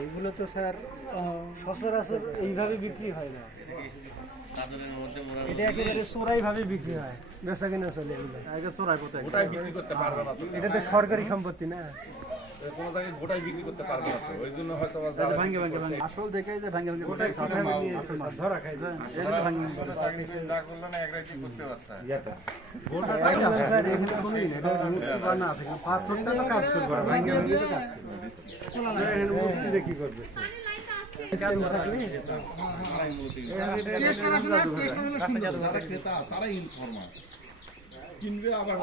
এইগুলো তো স্যার সচরাচর এইভাবে বিক্রি হয় না, এটা একেবারে চোরাই ভাবে বিক্রি হয়, বেচা কিনা চলে এগুলো। এটা তো সরকারি সম্পত্তি না, কোনো জায়গায় গোটাই বিক্রি করতে পারবে না, ওই জন্য হয়তো আসল দেখে যে ভাঙ্গে গোটাই ধরা খাই না করলে না একরাইতে করতে পারতাম। পাথরটা তো কাজ করবে না, ভাঙ্গে ভাঙ্গে তো কাজ করবে, কি করবে? তারা ইনফরমার কিনবে আবার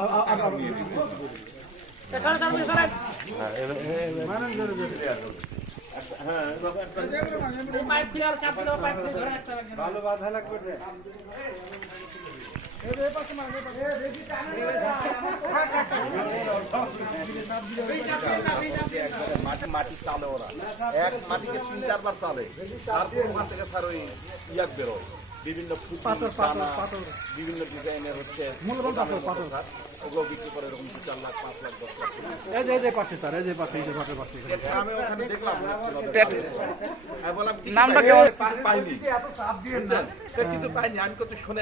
ভালো বাধা লাগবে মাটি চালে ওরা এক মাটিকে 3-4 বার চালে, তারপর ওখান থেকে স্যার ওই ইয়াক বেরোয় বিভিন্ন বিভিন্ন ডিজাইনের হচ্ছে মূল্যবান পাথর ওগুলো বিক্রি করে এরকম 4 লাখ 5 লাখ 10 লাখ। এই যে পাশে স্যার, এই যে পাশে আমি ওখানে দেখলাম নামটা পাইনি, কিছু পাইনি, আমি কত শুনে